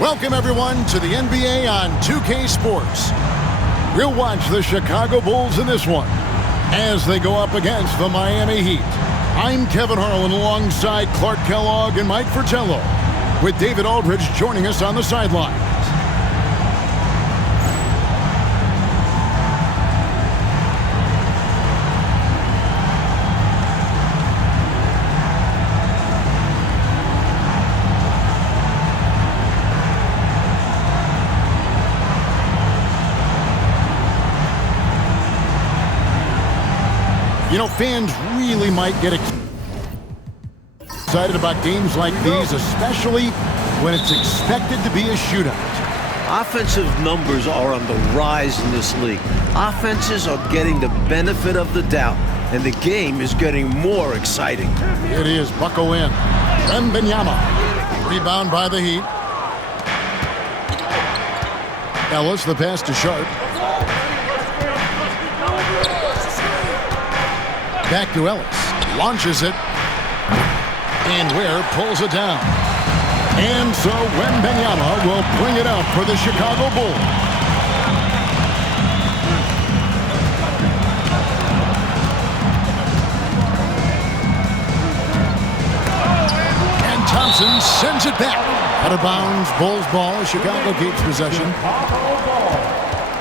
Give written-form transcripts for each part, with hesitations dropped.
Welcome, everyone, to the NBA on 2K Sports. We'll watch the Chicago Bulls in this one as they go up against the Miami Heat. I'm Kevin Harlan alongside Clark Kellogg and Mike Fratello, with David Aldridge joining us on the sidelines. You know, fans really might get excited about games like these, especially when it's expected to be a shootout. Offensive numbers are on the rise in this league. Offenses are getting the benefit of the doubt, and the game is getting more exciting. It is. Bucko in. Wembanyama. Rebound by the Heat. Ellis, the pass to Sharp. Back to Ellis. Launches it. And Ware pulls it down. And so Wembanyama will bring it up for the Chicago Bulls. And Thompson sends it back. Out of bounds, Bulls ball. Chicago keeps possession.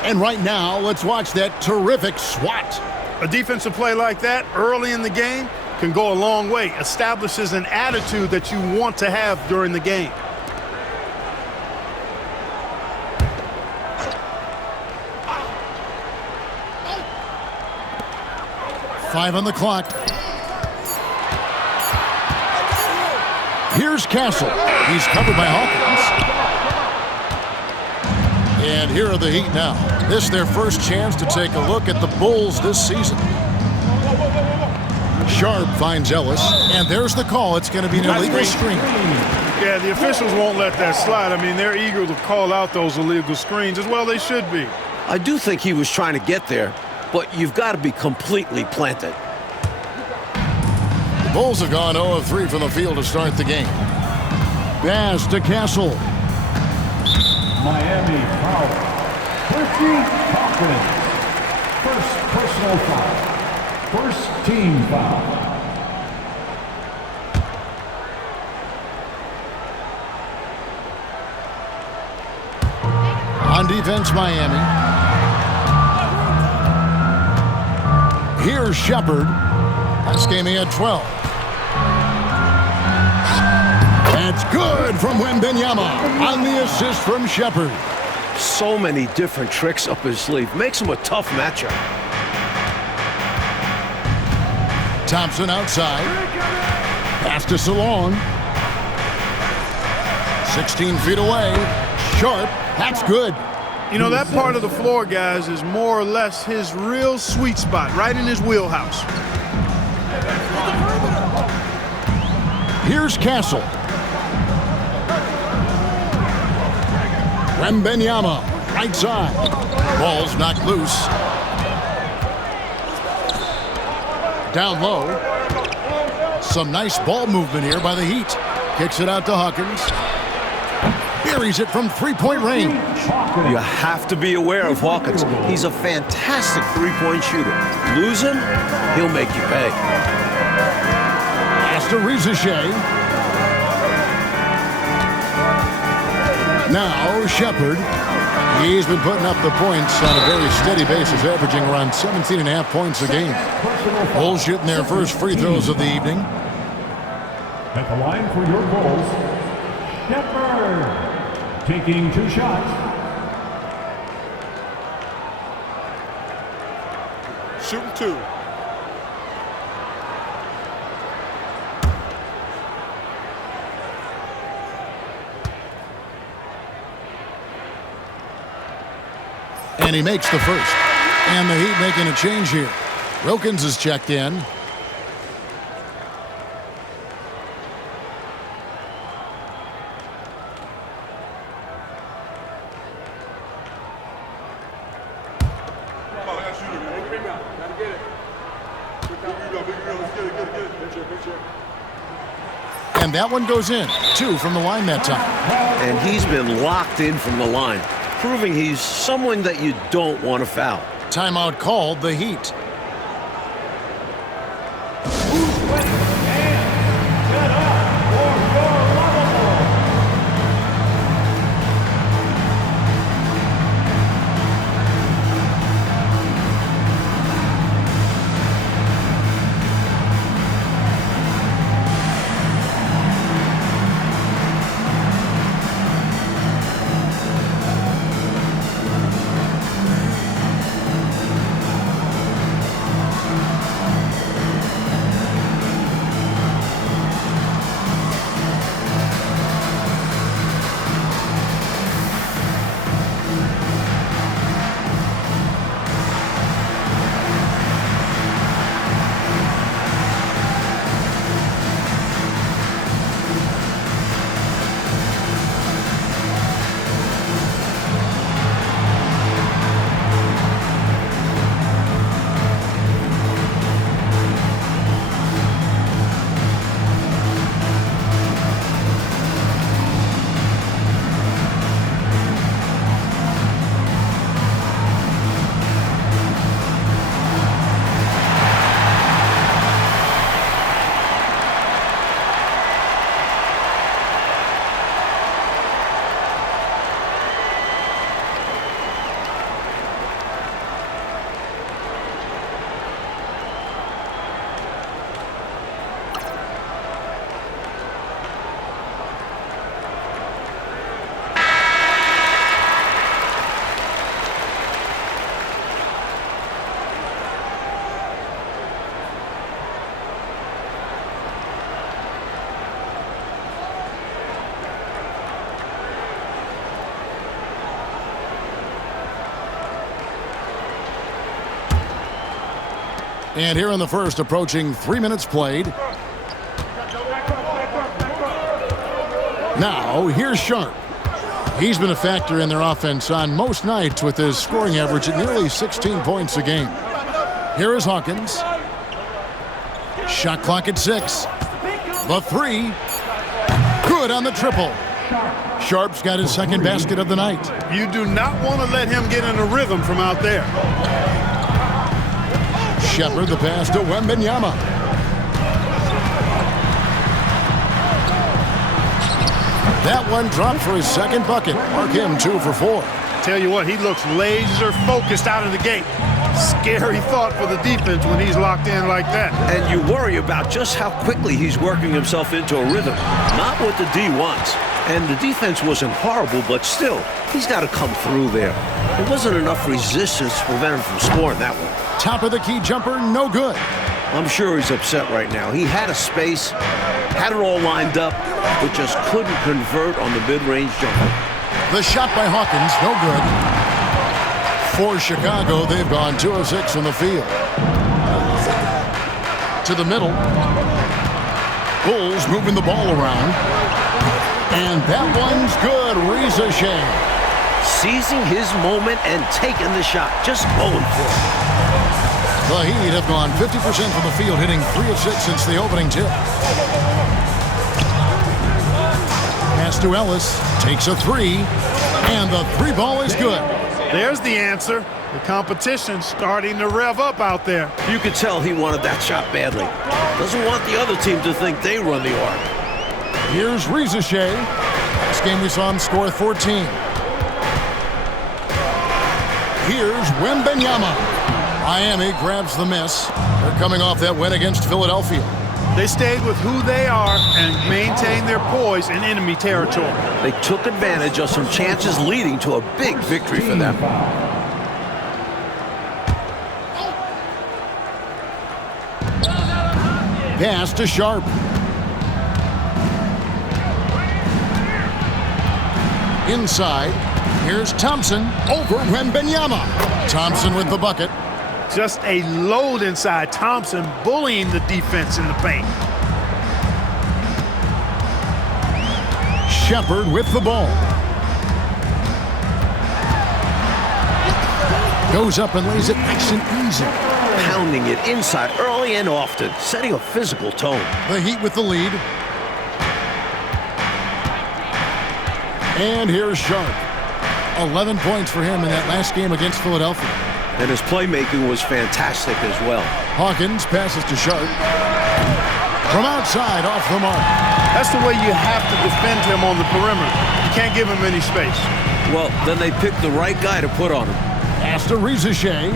And right now, let's watch that terrific swat. A defensive play like that early in the game can go a long way. Establishes an attitude that you want to have during the game. Five on the clock. Here's Castle. He's covered by Hawkins. And here are the Heat now. This is their first chance to take a look at the Bulls this season. Sharp finds Ellis, and there's the call. It's going to be an illegal screen. Yeah, the officials won't let that slide. I mean, they're eager to call out those illegal screens. As well, they should be. I do think he was trying to get there, but you've got to be completely planted. The Bulls have gone 0 of 3 from the field to start the game. Pass to Castle. Miami foul. Ricky Hawkins. First personal foul. First team foul. On defense, Miami. Here's Shepard. Last game he had 12. That's good from Wembanyama on the assist from Shepard. So many different tricks up his sleeve. Makes him a tough matchup. Thompson outside. Pass to Salaun. 16 feet away. Sharp. That's good. You know, that part of the floor, guys, is more or less his real sweet spot, right in his wheelhouse. Here's Castle. Wembanyama, right side. Ball's knocked loose. Down low. Some nice ball movement here by the Heat. Kicks it out to Hawkins. Buries it from three-point range. You have to be aware of Hawkins. He's a fantastic three-point shooter. Lose him, he'll make you pay. Pass to Rizichet. Now Shepard. He's been putting up the points on a very steady basis, averaging around 17.5 points a game. Bulls shooting their first free throws of the evening. At the line for your Bulls, Shepard taking 2 shots. Shooting 2. And he makes the first. And the Heat making a change here. Wilkins is checked in. And that one goes in. 2 from the line that time. And he's been locked in from the line, proving he's someone that you don't want to foul. Timeout called, the Heat. And here in the first, approaching 3 minutes played. Now, here's Sharp. He's been a factor in their offense on most nights with his scoring average at nearly 16 points a game. Here is Hawkins. Shot clock at 6. The 3. Good on the triple. Sharp's got his second basket of the night. You do not want to let him get in a rhythm from out there. Shepard the pass to Wembanyama. That one dropped for his second bucket. Mark him 2 for 4. Tell you what, he looks laser focused out of the gate. Scary thought for the defense when he's locked in like that. And you worry about just how quickly he's working himself into a rhythm. Not what the D wants. And the defense wasn't horrible, but still, he's got to come through there. There wasn't enough resistance to prevent him from scoring that one. Top of the key jumper, no good. I'm sure he's upset right now. He had a space, had it all lined up, but just couldn't convert on the mid-range jumper. The shot by Hawkins, no good. For Chicago, they've gone 2 of 6 from the field. To the middle. Bulls moving the ball around. And that one's good. Reza Shea. Seizing his moment and taking the shot. Just going for it. The Heat have gone 50% from the field, hitting 3 of 6 since the opening tip. Pass to Ellis. Takes a 3. And the 3 ball is good. There's the answer. The competition's starting to rev up out there. You could tell he wanted that shot badly. Doesn't want the other team to think they run the arc. Here's Reza Shea. This game we saw him score 14. Here's Wembanyama. Miami grabs the miss. They're coming off that win against Philadelphia. They stayed with who they are and maintained their poise in enemy territory. They took advantage of some chances leading to a big victory for them. Pass to Sharp. Inside. Here's Thompson over Wembanyama. Thompson with the bucket. Just a load inside. Thompson bullying the defense in the paint. Shepard with the ball. Goes up and lays it nice and easy. Pounding it inside early and often, setting a physical tone. The Heat with the lead. And here's Sharp. 11 points for him in that last game against Philadelphia. And his playmaking was fantastic as well. Hawkins passes to Sharp. From outside, off the mark. That's the way you have to defend him on the perimeter. You can't give him any space. Well, then they picked the right guy to put on him. Pass to Rizachet.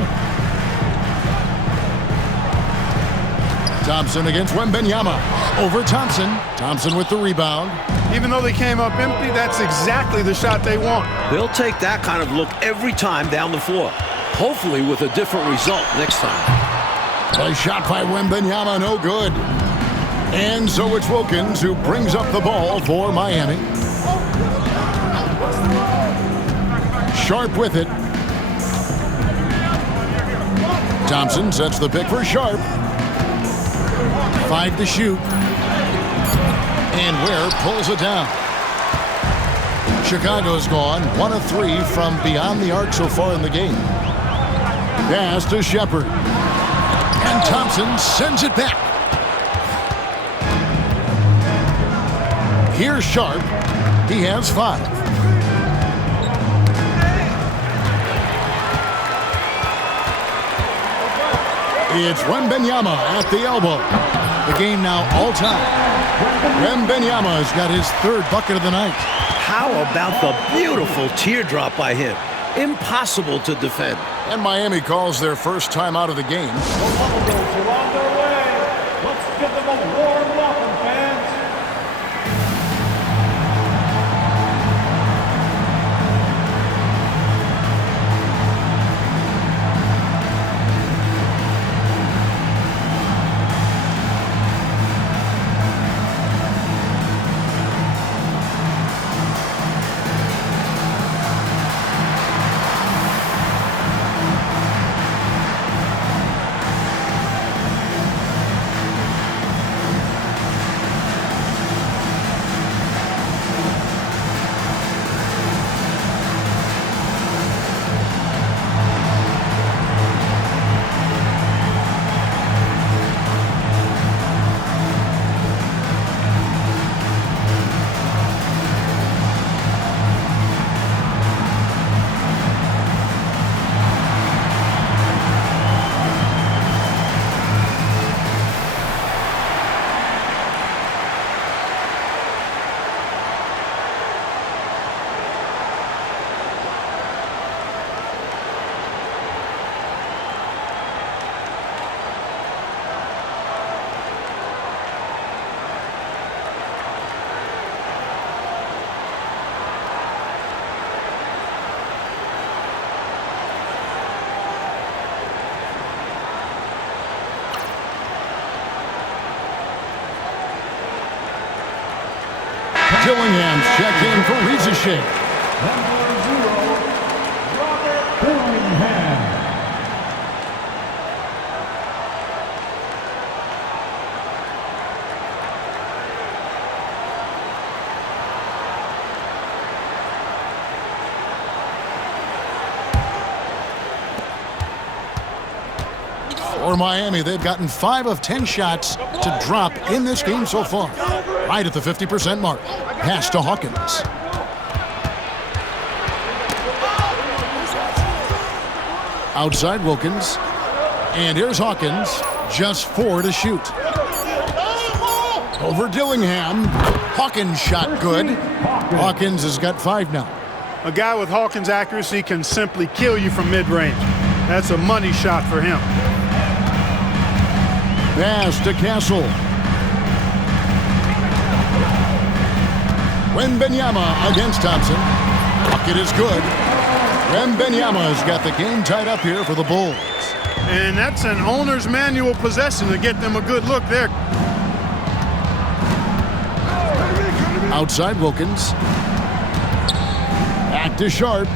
Thompson against Wembanyama. Over Thompson. Thompson with the rebound. Even though they came up empty, that's exactly the shot they want. They'll take that kind of look every time down the floor. Hopefully with a different result next time. A shot by Wembanyama, no good. And so it's Wilkins who brings up the ball for Miami. Sharp with it. Thompson sets the pick for Sharp. 5 to shoot. And Ware pulls it down. Chicago's gone 1 of 3 from beyond the arc so far in the game. Pass to Shepard. And Thompson sends it back. Here's Sharp. He has 5. It's Wembanyama at the elbow. The game now all time. Wembanyama has got his 3rd bucket of the night. How about the beautiful teardrop by him? Impossible to defend. And Miami calls their first time out of the game. The Lumberjacks are on their way. Let's give them a warm welcome, fans. Dillingham's checked in for Rizachet. Number 0, Robert Dillingham. For Miami, they've gotten 5 of 10 shots to drop in this game so far. Right at the 50% mark. Pass to Hawkins. Outside Wilkins. And here's Hawkins. Just 4 to shoot. Over Dillingham. Hawkins shot good. Hawkins has got 5 now. A guy with Hawkins' accuracy can simply kill you from mid-range. That's a money shot for him. Pass to Castle. Wembanyama against Thompson. Bucket is good. Wembanyama's got the game tied up here for the Bulls. And that's an owner's manual possession to get them a good look there. Outside Wilkins. Back to Sharp.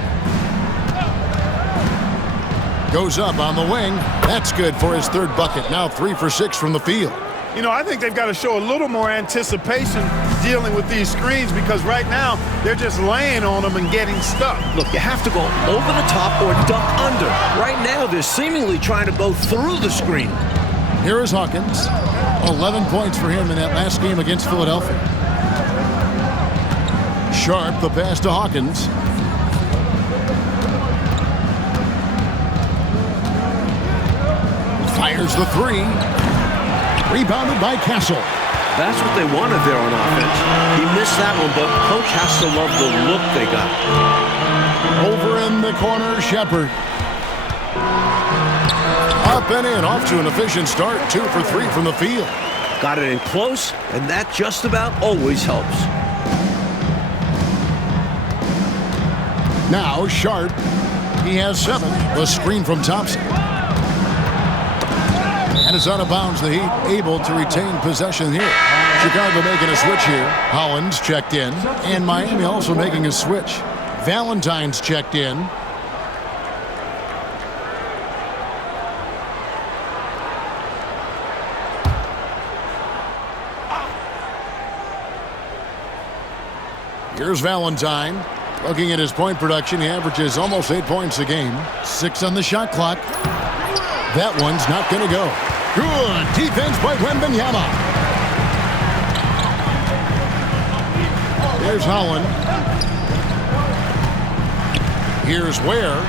Goes up on the wing. That's good for his 3rd bucket. Now 3 for 6 from the field. You know, I think they've got to show a little more anticipation dealing with these screens because right now they're just laying on them and getting stuck. Look, you have to go over the top or duck under. Right now, they're seemingly trying to go through the screen. Here is Hawkins. 11 points for him in that last game against Philadelphia. Sharp, the pass to Hawkins. Fires the three. Rebounded by Castle. That's what they wanted there on offense. He missed that one, but coach has to love the look they got. Over in the corner, Shepard. Up and in, off to an efficient start. 2 for 3 from the field. Got it in close, and that just about always helps. Now Sharp. He has 7. The screen from Thompson. And it's out of bounds. The Heat able to retain possession here. Chicago making a switch here. Hollins checked in. And Miami also making a switch. Valentine's checked in. Here's Valentine. Looking at his point production, he averages almost 8 points a game. 6 on the shot clock. That one's not going to go. Good defense by Wembanyama. Here's Holland. Here's Ware.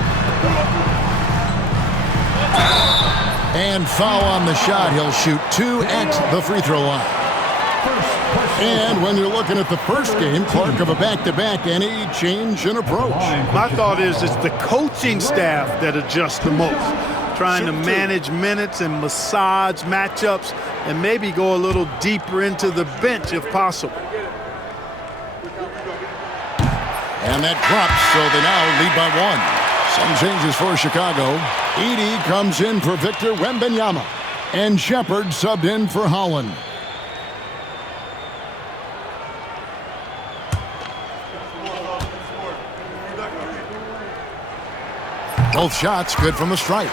And foul on the shot. He'll shoot 2 at the free throw line. And when you're looking at the first game, Clark, of a back-to-back, any change in approach? My thought is it's the coaching staff that adjusts the most. Trying to manage minutes and massage matchups and maybe go a little deeper into the bench if possible. And that drops, so they now lead by 1. Some changes for Chicago. Edey comes in for Victor Wembanyama. And Shepard subbed in for Holland. Both shots good from the stripe.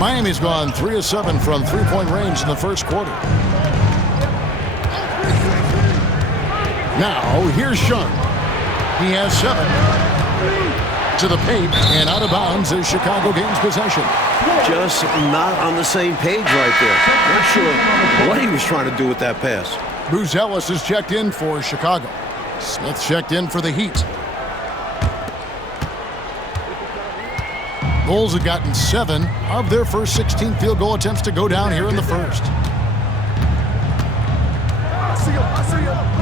Miami's gone 3 of 7 from three-point range in the first quarter. Now, here's Shun. He has 7. To the paint and out of bounds as Chicago gains possession. Just not on the same page right there. Not sure what he was trying to do with that pass. Buzelis is checked in for Chicago. Smith checked in for the Heat. Bulls have gotten 7 of their first 16 field goal attempts to go down here in the first.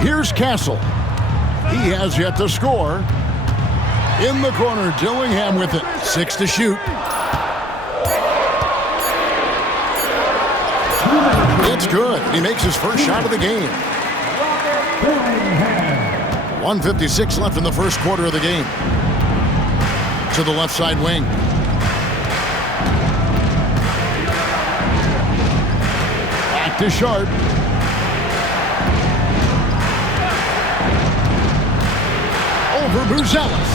Here's Castle. He has yet to score. In the corner, Dillingham with it. 6 to shoot. It's good. He makes his first shot of the game. 1:56 left in the first quarter of the game. To the left side wing. Back to Sharp. Over Buzelis.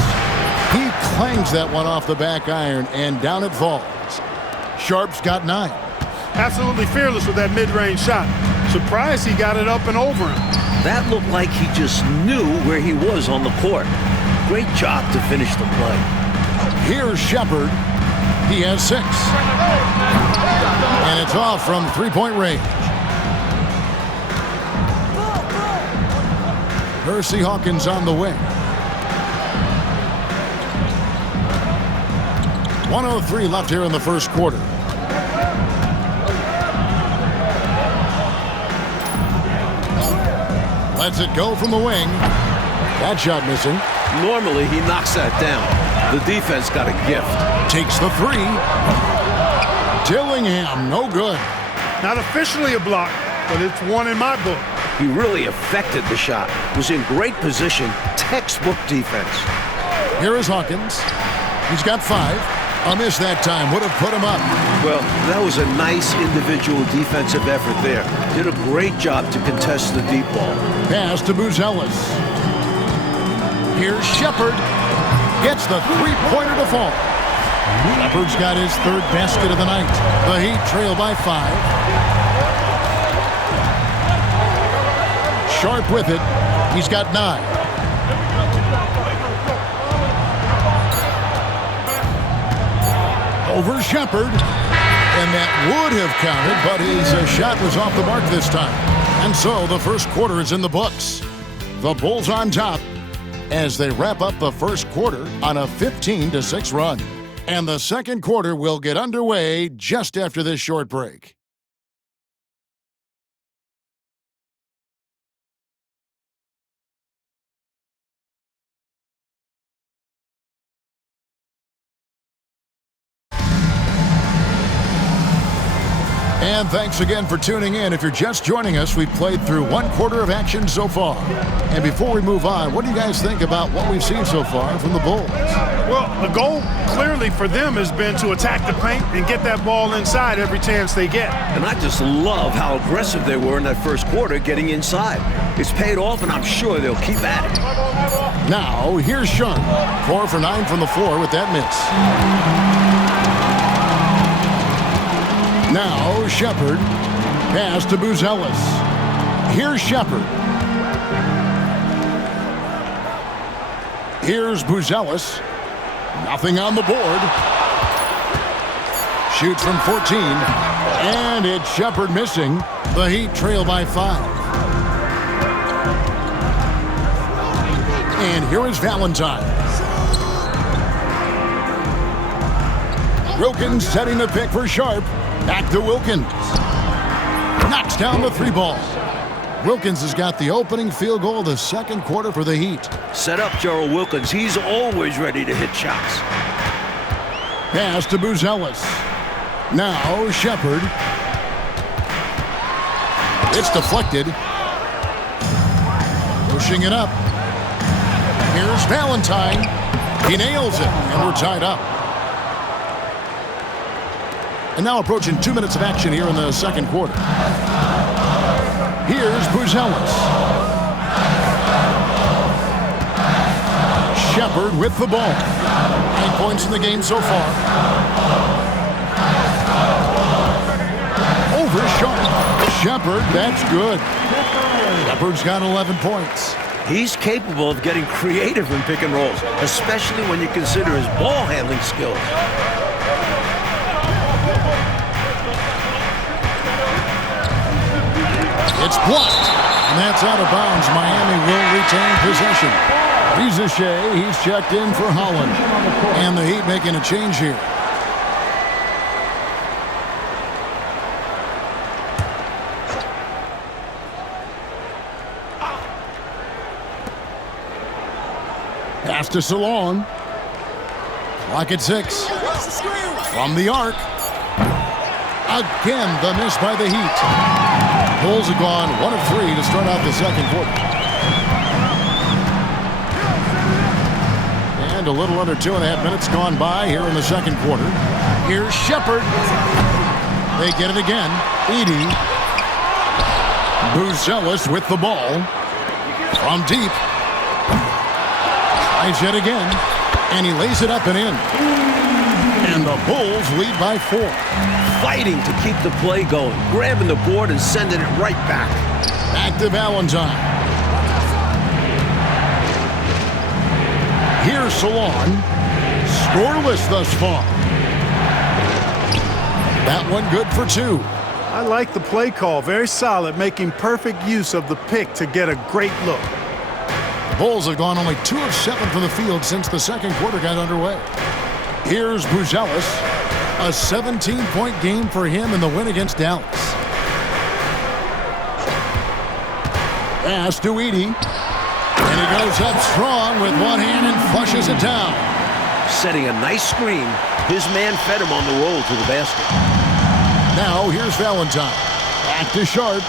He clangs that one off the back iron, and down it falls. Sharp's got 9. Absolutely fearless with that mid-range shot. Surprised he got it up and over him. That looked like he just knew where he was on the court. Great job to finish the play. Here's Shepard. He has 6. And it's off from three-point range. Percy Hawkins on the wing. 1:03 left here in the first quarter. Lets it go from the wing. That shot missing. Normally, he knocks that down. The defense got a gift. Takes the 3. Dillingham, no good. Not officially a block, but it's one in my book. He really affected the shot. Was in great position. Textbook defense. Here is Hawkins. He's got 5. A miss that time. Would have put him up. Well, that was a nice individual defensive effort there. Did a great job to contest the deep ball. Pass to Buzelis. Here's Shepard. Gets the three-pointer to fall. Shepard's got his 3rd basket of the night. The Heat trail by 5. Sharp with it. He's got 9. Over Shepard. And that would have counted, but his shot was off the mark this time. And so the first quarter is in the books. The Bulls on top as they wrap up the first quarter on a 15-6 run. And the second quarter will get underway just after this short break. And thanks again for tuning in. If you're just joining us, we've played through one quarter of action so far. And before we move on, what do you guys think about what we've seen so far from the Bulls? Well, the goal clearly for them has been to attack the paint and get that ball inside every chance they get. And I just love how aggressive they were in that first quarter getting inside. It's paid off, and I'm sure they'll keep at it. Now, here's Sharp. 4 for 9 from the floor with that miss. Now, Shepard. Pass to Buzelis. Here's Shepard. Here's Buzelis. Nothing on the board. Shoots from 14. And it's Shepard missing. The Heat trail by 5. And here is Valentine. Wilkins setting the pick for Sharp. Back to Wilkins. Knocks down the 3 ball. Wilkins has got the opening field goal of the second quarter for the Heat. Set up Gerald Wilkins. He's always ready to hit shots. Pass to Buzelis. Now Shepard. It's deflected. Pushing it up. Here's Valentine. He nails it, and we're tied up. And now approaching 2 minutes of action here in the second quarter. Here's Buzelis. Shepard with the ball. 9 points in the game so far. Over Sharp. Shepard, that's good. Shepard's got 11 points. He's capable of getting creative in pick and rolls, especially when you consider his ball handling skills. It's blocked, and that's out of bounds. Miami will retain possession. Rizachet, he's checked in for Holland. And the Heat making a change here. Pass to Salaun. Clock at 6. From the arc. Again, the miss by the Heat. Bulls have gone 1 of 3 to start out the second quarter. And a little under 2.5 minutes gone by here in the second quarter. Here's Shepard. They get it again. Edey. Buzelis with the ball. From deep. Tries yet again. And he lays it up and in. And the Bulls lead by 4. Fighting to keep the play going, grabbing the board and sending it right back. Back to Valentine. Here's Salaun. Scoreless thus far. That one good for 2. I like the play call. Very solid, making perfect use of the pick to get a great look. The Bulls have gone only 2 of 7 from the field since the second quarter got underway. Here's Buzelis. A 17-point game for him in the win against Dallas. Pass to Edey. And he goes up strong with one hand and flushes it down. Setting a nice screen. His man fed him on the roll to the basket. Now here's Valentine. Back to Sharp.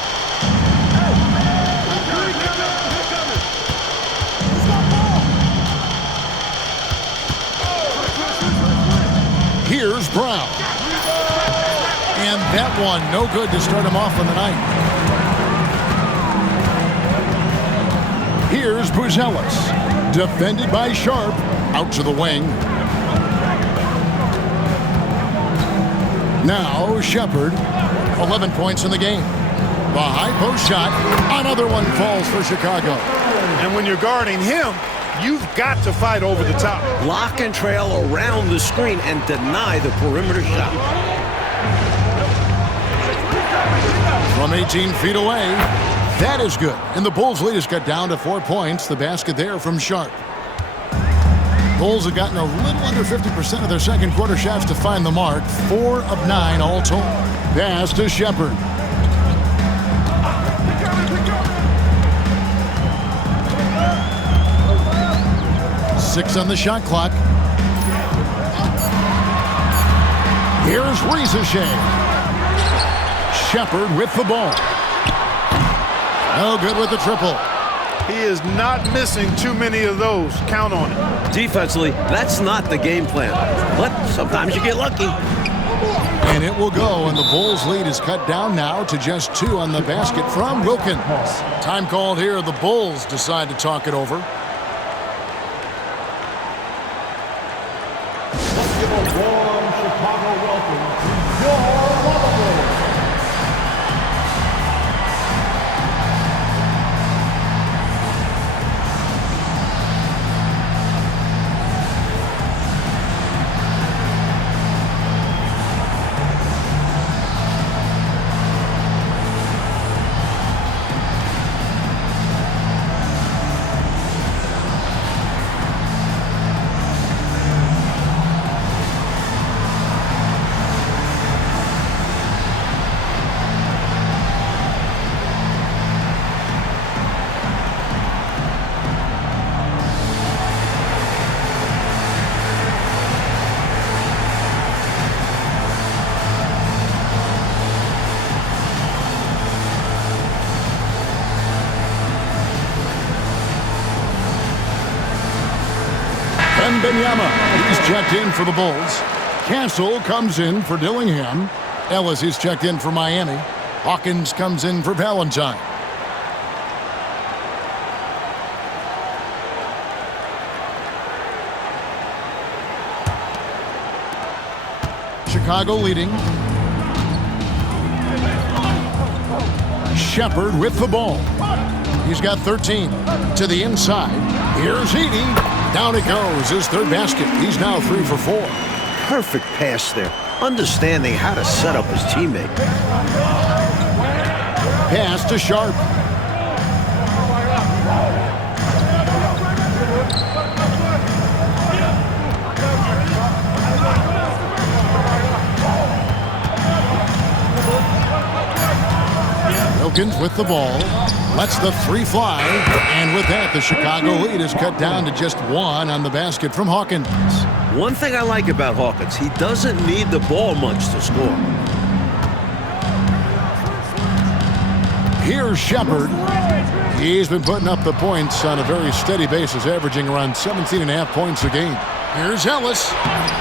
Here's Brown. And that one no good to start him off on the night. Here's Buzelis. Defended by Sharp. Out to the wing. Now Shepard. 11 points in the game. The high post shot. Another one falls for Chicago. And when you're guarding him, you've got to fight over the top. Lock and trail around the screen and deny the perimeter shot. from 18 feet away. That is good. And the Bulls' lead has got down to 4 points. The basket there from Sharp. Bulls have gotten a little under 50% of their second quarter shots to find the mark. 4 of 9 all told. Pass to Shepard. Six on the shot clock. Here's Rizashea. Shepard with the ball. No good with the triple. He is not missing too many of those. Count on it. Defensively, that's not the game plan. But sometimes you get lucky. And it will go, and the Bulls' lead is cut down now to just 2 on the basket from Wilkins. Time called here. The Bulls decide to talk it over. Let's give a warm Chicago welcome to your Waterboy. Benyama, he's checked in for the Bulls. Castle comes in for Dillingham. Ellis is checked in for Miami. Hawkins comes in for Valentine. Chicago leading. Shepard with the ball. He's got 13 to the inside. Here's Edey. Down it goes, his third basket. He's now 3 for 4. Perfect pass there. Understanding how to set up his teammate. Pass to Sharp. Wilkins with the ball. Lets the 3 fly. And with that, the Chicago lead is cut down to just 1 on the basket from Hawkins. One thing I like about Hawkins, he doesn't need the ball much to score. Here's Shepard. He's been putting up the points on a very steady basis, averaging around 17.5 points a game. Here's Ellis.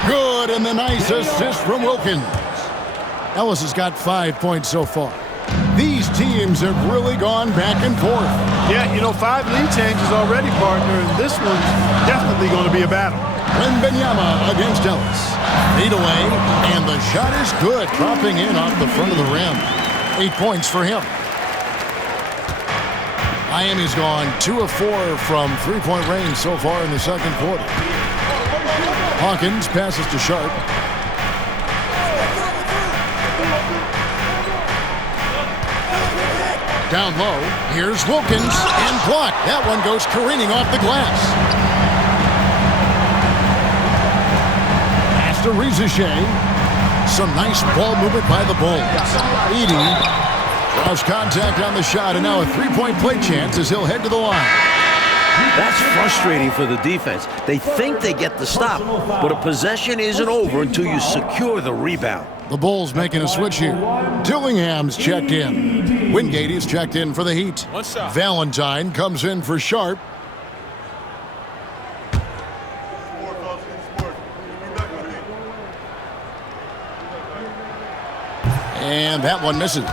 Good, and the nice assist from Wilkins. Ellis has got 5 points so far. These teams have really gone back and forth. Yeah, 5 lead changes already, partner, and this one's definitely going to be a battle. Benyama against Ellis. Lead away, and the shot is good, dropping in off the front of the rim. 8 points for him. Miami's gone 2 of 4 from three-point range so far in the second quarter. Hawkins passes to Sharp. Down low, here's Wilkins, and blocked. That one goes careening off the glass. Pass to Rizashea. Some nice ball movement by the Bulls. Edey draws contact on the shot, and now a three-point play chance as he'll head to the line. That's frustrating for the defense. They think they get the stop, but a possession isn't over until you secure the rebound. The Bulls making a switch here. Dillingham's checked in. Wingate is checked in for the Heat. Valentine comes in for Sharp. And that one misses.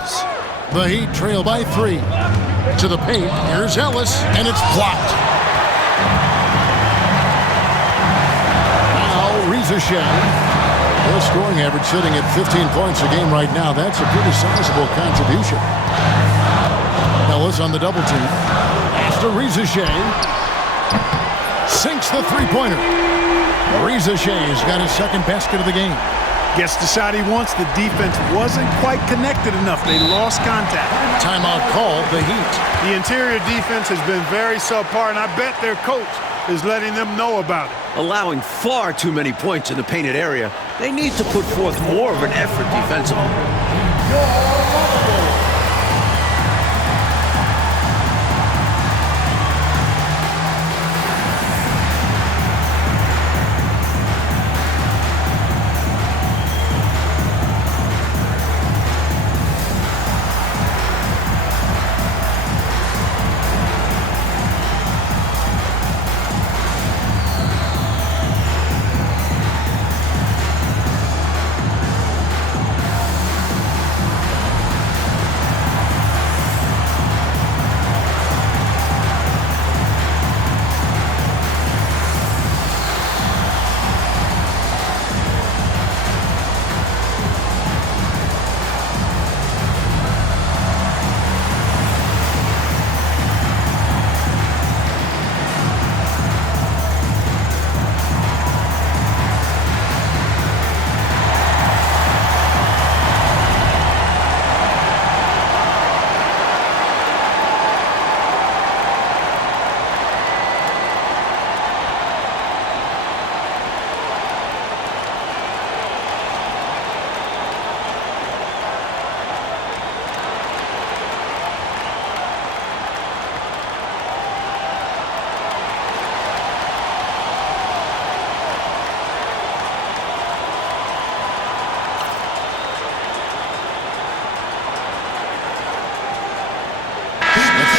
The Heat trail by 3. To the paint, here's Ellis, and it's blocked. Now Rizashea. Their scoring average sitting at 15 points a game right now. That's a pretty sizable contribution. Ellis on the double team. Pass to Rizashea. Sinks the three-pointer. Rizashea's got his second basket of the game. Gets the shot he wants. The defense wasn't quite connected enough. They lost contact. Timeout called the Heat. The interior defense has been very subpar, and I bet their coach is letting them know about it. Allowing far too many points in the painted area. They need to put forth more of an effort defensively.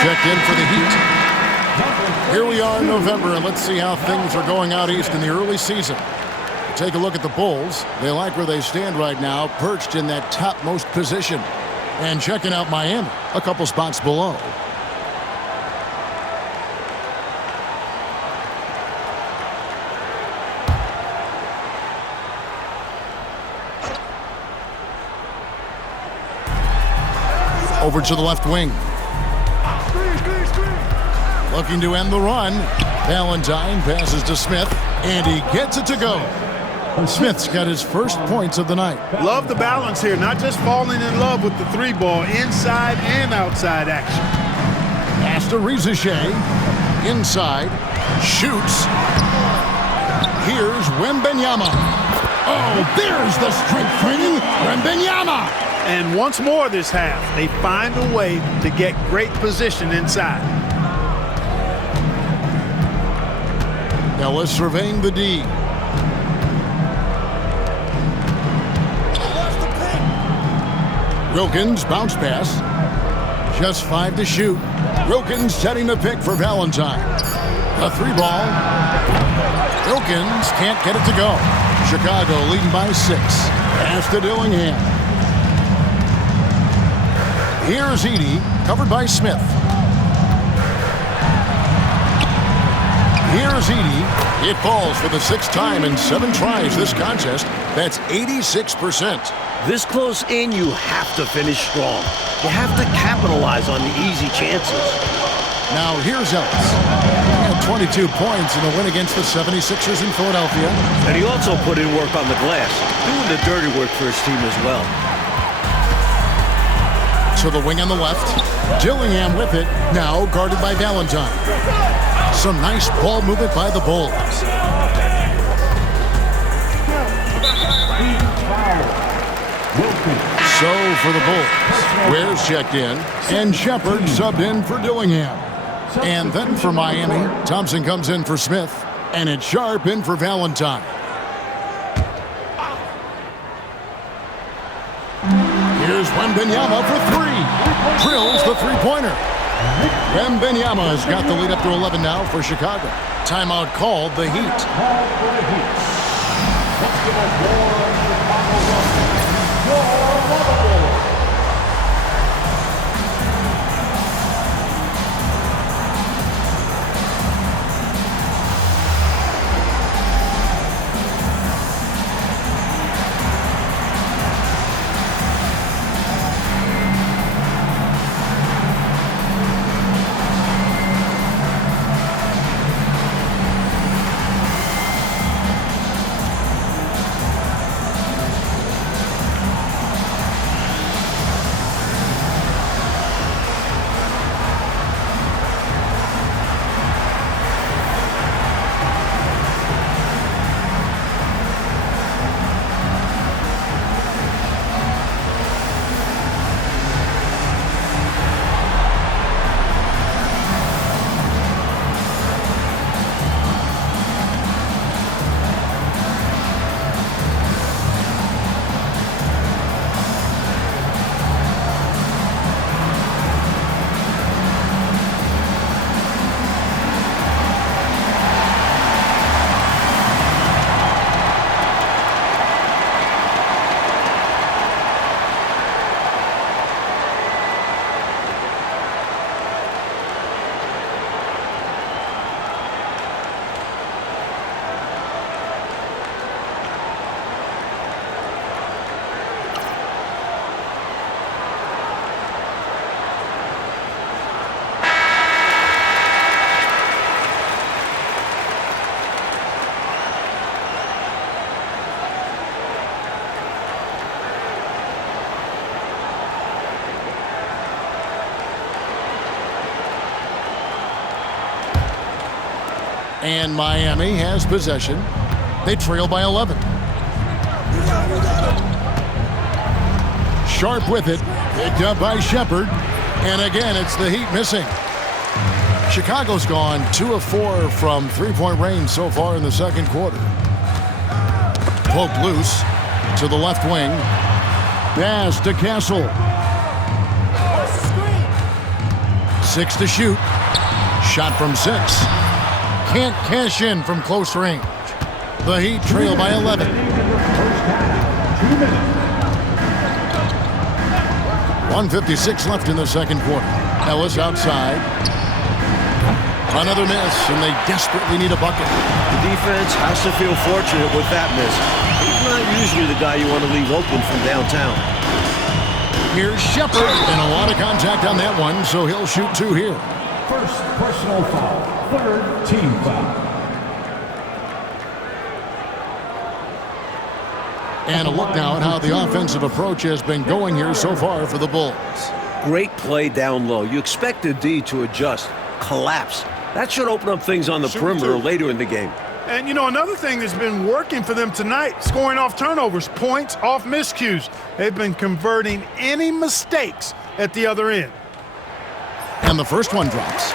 Checked in for the Heat. Here we are in November, and let's see how things are going out east in the early season. Take a look at the Bulls. They like where they stand right now, perched in that topmost position. And checking out Miami, a couple spots below. Over to the left wing. Looking to end the run. Valentine passes to Smith, and he gets it to go. Smith's got his first points of the night. Love the balance here, not just falling in love with the three ball, inside and outside action. Pass to Rizichet. Inside. Shoots. Here's Wembanyama. Oh, there's the strength training. Wembanyama. And once more this half, they find a way to get great position inside. Ellis surveying the D. Wilkins bounce pass. Just 5 to shoot. Wilkins setting the pick for Valentine. A 3-ball. Wilkins can't get it to go. Chicago leading by 6. Pass to Dillingham. Here's Edey, covered by Smith. Here's Edey. It falls for the 6th time in 7 tries this contest. That's 86%. This close in, you have to finish strong. You have to capitalize on the easy chances. Now here's Ellis. He had 22 points in the win against the 76ers in Philadelphia. And he also put in work on the glass, doing the dirty work for his team as well. To the wing on the left. Dillingham with it, now guarded by Valentine. Some nice ball movement by the Bulls. So for the Bulls, Ware's checked in, and Shepard subbed in for Dillingham. And then for Miami, Thompson comes in for Smith, and it's Sharp in for Valentine. Here's Wembanyama for 3. Drills the three-pointer. Wembanyama has got the lead up to 11 now for Chicago. Timeout called the Heat. And Miami has possession. They trail by 11. Sharp with it. Picked up by Shepard. And again, it's the Heat missing. Chicago's gone 2 of 4 from three-point range so far in the second quarter. Poked loose to the left wing. Pass to Castle. 6 to shoot. Shot from 6. Can't cash in from close range. The Heat trail by 11. 1:56 left in the second quarter. Ellis outside. Another miss, and they desperately need a bucket. The defense has to feel fortunate with that miss. He's not usually the guy you want to leave open from downtown. Here's Shepard, and a lot of contact on that one, so he'll shoot 2 here. First personal foul. Third team foul. And a look now at how the offensive approach has been going here so far for the Bulls. Great play down low. You expect the D to adjust, collapse. That should open up things on the perimeter later in the game. And, you know, another thing that's been working for them tonight, scoring off turnovers, points off miscues. They've been converting any mistakes at the other end. And the first one drops.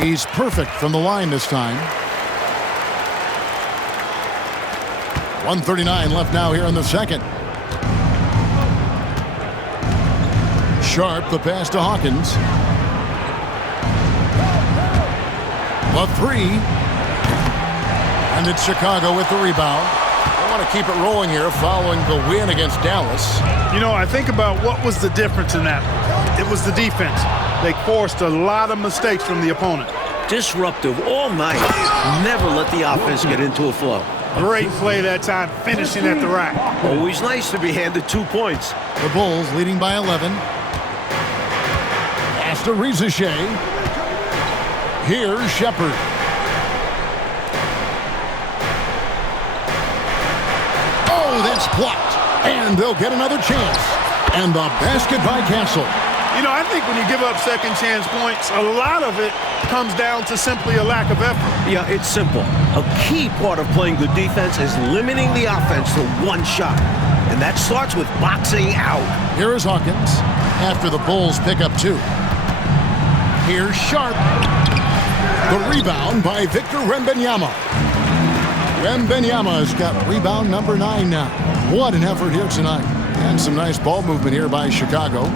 He's perfect from the line this time. 1:39 left now here in the second. Sharp, the pass to Hawkins. The 3. And it's Chicago with the rebound. I want to keep it rolling here following the win against Dallas. You know, I think about what was the difference in that. It was the defense. They forced a lot of mistakes from the opponent. Disruptive all night. Never let the offense get into a flow. Great play that time, finishing at the rack. Always nice to be handed 2 points. The Bulls leading by 11. Pass to Rizachet. Here's Shepard. Oh, that's blocked. And they'll get another chance. And the basket by Castle. You know, I think when you give up second chance points, a lot of it comes down to simply a lack of effort. Yeah, it's simple. A key part of playing good defense is limiting the offense to one shot. And that starts with boxing out. Here is Hawkins after the Bulls pick up 2. Here's Sharp. The rebound by Victor Wembanyama. Wembanyama's got rebound number 9 now. What an effort here tonight. And some nice ball movement here by Chicago.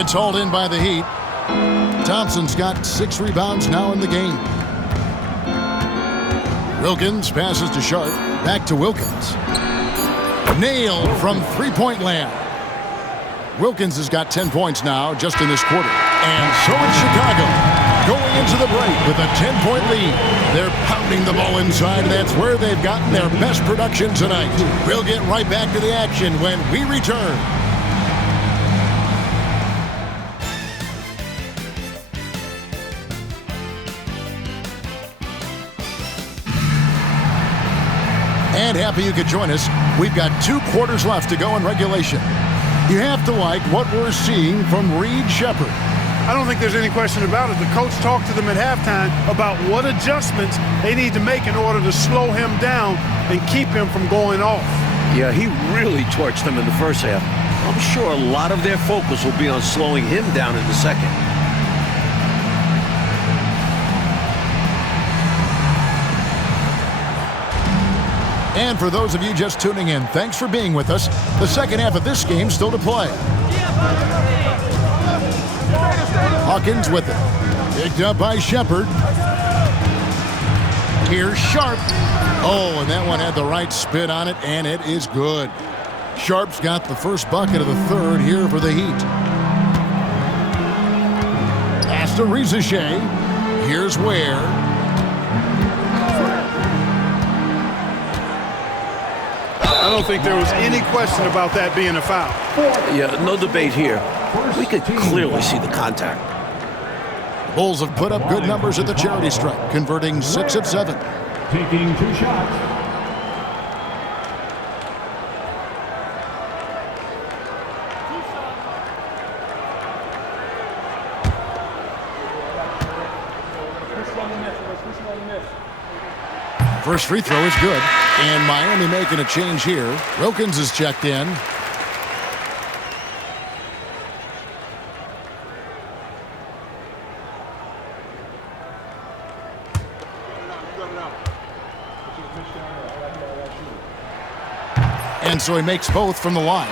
It's hauled in by the Heat. Thompson's got 6 rebounds now in the game. Wilkins passes to Sharp. Back to Wilkins. Nailed from three-point land. Wilkins has got 10 points now just in this quarter. And so is Chicago. Going into the break with a 10-point lead. They're pounding the ball inside, and that's where they've gotten their best production tonight. We'll get right back to the action when we return. And happy you could join us. We've got 2 quarters left to go in regulation. You have to like what we're seeing from Reed Shepard. I don't think there's any question about it. The coach talked to them at halftime about what adjustments they need to make in order to slow him down and keep him from going off. Yeah, he really torched them in the first half. I'm sure a lot of their focus will be on slowing him down in the second. And for those of you just tuning in, thanks for being with us. The second half of this game still to play. Hawkins with it. Picked up by Shepard. Here's Sharp. Oh, and that one had the right spin on it, and it is good. Sharp's got the first bucket of the third here for the Heat. Pass to Rizachet. Here's Ware. I don't think there was any question about that being a foul. Yeah, no debate here. We could clearly see the contact. Bulls have put up good numbers at the charity stripe, converting 6 of 7. Taking 2 shots. First free throw is good, and Miami making a change here. Wilkins is checked in. And so he makes both from the line.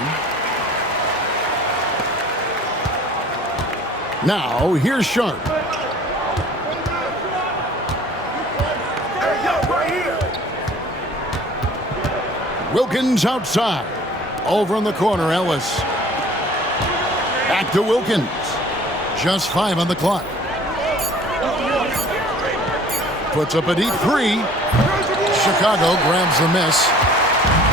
Now, here's Sharp. Wilkins outside. Over in the corner, Ellis. Back to Wilkins. Just 5 on the clock. Puts up a deep 3. Chicago grabs the miss.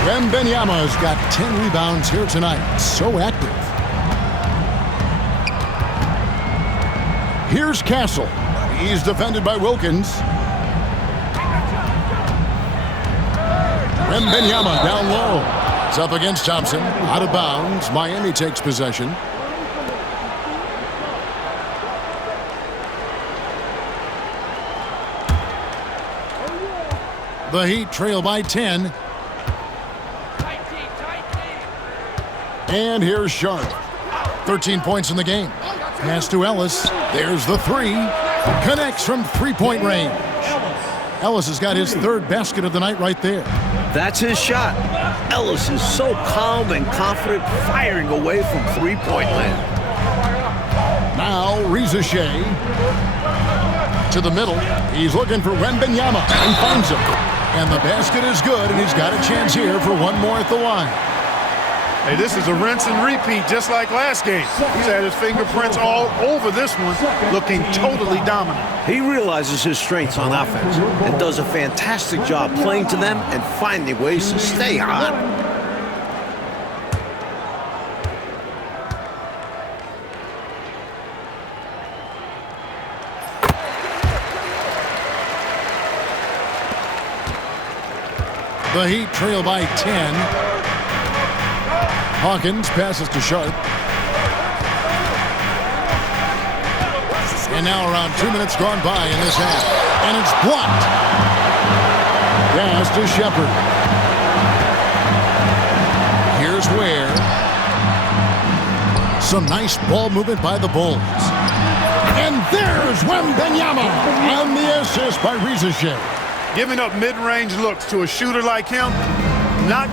Wembanyama's got 10 rebounds here tonight. So active. Here's Castle. He's defended by Wilkins. Wembanyama down low. It's up against Thompson. Out of bounds. Miami takes possession. The Heat trail by 10. And here's Sharp. 13 points in the game. Pass to Ellis. There's the 3. Connects from three-point range. Ellis has got his 3rd basket of the night right there. That's his shot. Ellis is so calm and confident, firing away from three-point land. Now, Rizachet to the middle. He's looking for Wembanyama and finds him. And the basket is good, and he's got a chance here for one more at the line. Hey, this is a rinse and repeat just like last game. He's had his fingerprints all over this one, looking totally dominant. He realizes his strengths on offense and does a fantastic job playing to them and finding ways to stay hot. The Heat trail by 10. Hawkins passes to Sharp. And now around 2 minutes gone by in this half. And it's blocked. Pass to Shepard. Here's Ware. Some nice ball movement by the Bulls. And there's Wembanyama on the assist by Rizachet. Giving up mid-range looks to a shooter like him, not